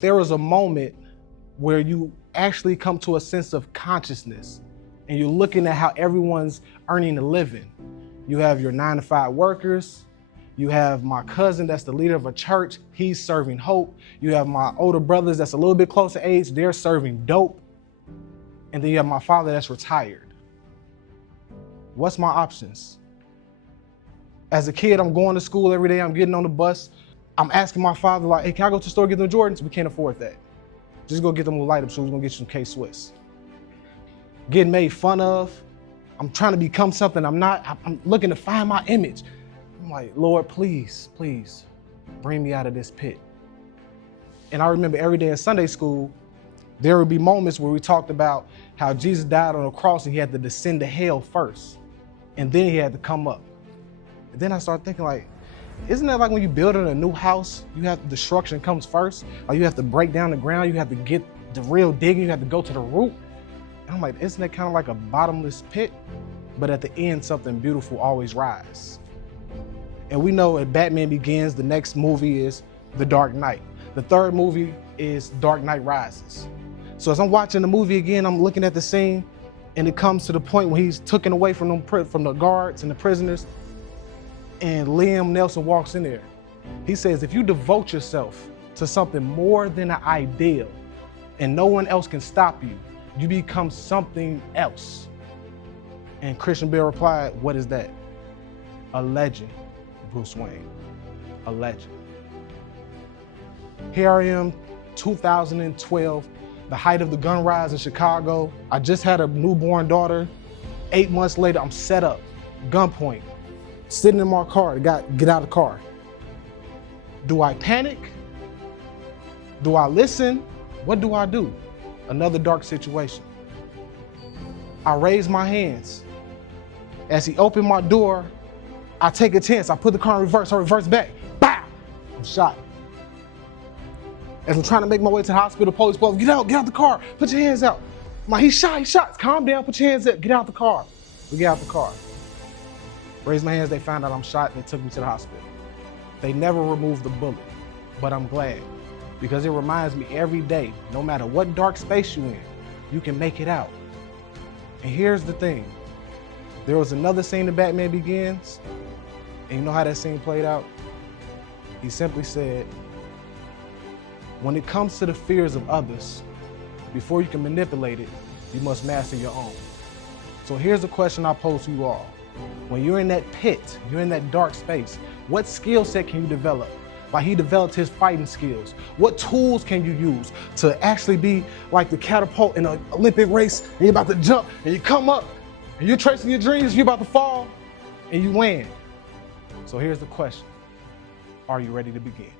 There is a moment where you actually come to a sense of consciousness and you're looking at how everyone's earning a living. You have your 9-to-5 workers. You have my cousin that's the leader of a church. He's serving hope. You have my older brothers that's a little bit closer age. They're serving dope. And then you have my father that's retired. What's my options? As a kid, I'm going to school every day. I'm getting on the bus. I'm asking my father, like, hey, can I go to the store and get them Jordans? We can't afford that. Just go get them little light-up shoes. We're gonna get you some K-Swiss. Getting made fun of. I'm trying to become something I'm not. I'm looking to find my image. I'm like, Lord, please, please, bring me out of this pit. And I remember every day in Sunday school, there would be moments where we talked about how Jesus died on the cross and he had to descend to hell first. And then he had to come up. And then I started thinking, like, isn't that like when you build a new house, you have destruction comes first? Or you have to break down the ground, you have to get the real digging, you have to go to the root. And I'm like, isn't that kind of like a bottomless pit? But at the end, something beautiful always rises. And we know at Batman Begins, the next movie is The Dark Knight. The third movie is Dark Knight Rises. So as I'm watching the movie again, I'm looking at the scene and it comes to the point when he's taken away from the guards and the prisoners, and Liam Neeson walks in there. He says, if you devote yourself to something more than an ideal and no one else can stop you, you become something else. And Christian Bale replied, what is that? A legend, Bruce Wayne, a legend. Here I am, 2012, the height of the gun rise in Chicago. I just had a newborn daughter. 8 months later, I'm set up, gunpoint. Sitting in my car, get out of the car. Do I panic? Do I listen? What do I do? Another dark situation. I raise my hands. As he opened my door, I take a chance. I put the car in reverse, I reverse back. Bow! I'm shot. As I'm trying to make my way to the hospital, police pull up, get out the car, put your hands out. I'm like, he's shot. Calm down, put your hands up, get out the car. We get out the car. Raised my hands, they found out I'm shot, and they took me to the hospital. They never removed the bullet, but I'm glad, because it reminds me every day, no matter what dark space you're in, you can make it out. And here's the thing, there was another scene in Batman Begins, and you know how that scene played out? He simply said, when it comes to the fears of others, before you can manipulate it, you must master your own. So here's the question I pose to you all. When you're in that pit, you're in that dark space, what skill set can you develop? Like he developed his fighting skills. What tools can you use to actually be like the catapult in an Olympic race and you're about to jump and you come up and you're tracing your dreams, you're about to fall and you land. So here's the question. Are you ready to begin?